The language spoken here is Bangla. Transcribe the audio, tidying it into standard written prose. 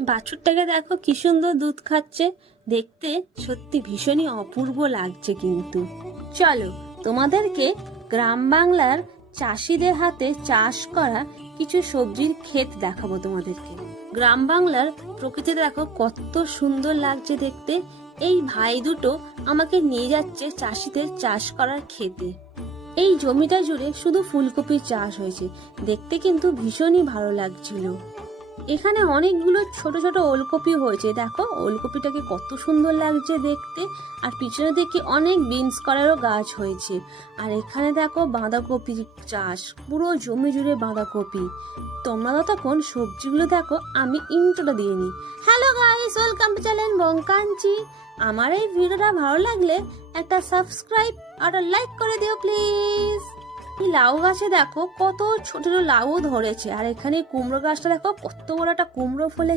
বাছুরটাকে দেখো কি সুন্দর দুধ খাচ্ছে, দেখতে সত্যি ভীষণই অপূর্ব লাগছে। কিন্তু চলো তোমাদেরকে গ্রাম বাংলার চাষিদের হাতে চাষ করা কিছু সবজির ক্ষেত দেখাবো তোমাদেরকে। গ্রাম বাংলার প্রকৃতি দেখো কত সুন্দর লাগছে দেখতে। এই ভাই দুটো আমাকে নিয়ে যাচ্ছে চাষিদের চাষ করার ক্ষেতে। এই জমিটা জুড়ে শুধু ফুলকপির চাষ হয়েছে, দেখতে কিন্তু ভীষণই ভালো লাগছিল। এখানে অনেকগুলো ছোট ছোট ওলকপি হয়েছে, দেখো ওলকপিটাকে কত সুন্দর লাগছে দেখতে। আর পিছনে দেখি অনেক বিনস করারও গাছ হয়েছে। আর এখানে দেখো বাঁধাকপি চাষ, পুরো জমি জুড়ে বাঁধাকপি। তোমরা তখন সবজিগুলো দেখো, আমি ইন্ট্রোটা দিয়ে নিই। Hello guys, welcome to channel Bonkanchi. আমার এই ভিডিওটা ভালো লাগলে একটা সাবস্ক্রাইব আর লাইক করে দিও প্লিজ। এই লাউ গাছে দেখো কত ছোট ছোট লাউ ধরেছে। আর এখানে কুমড়ো গাছটা দেখো কত বড় একটা কুমড়ো ফলেছে।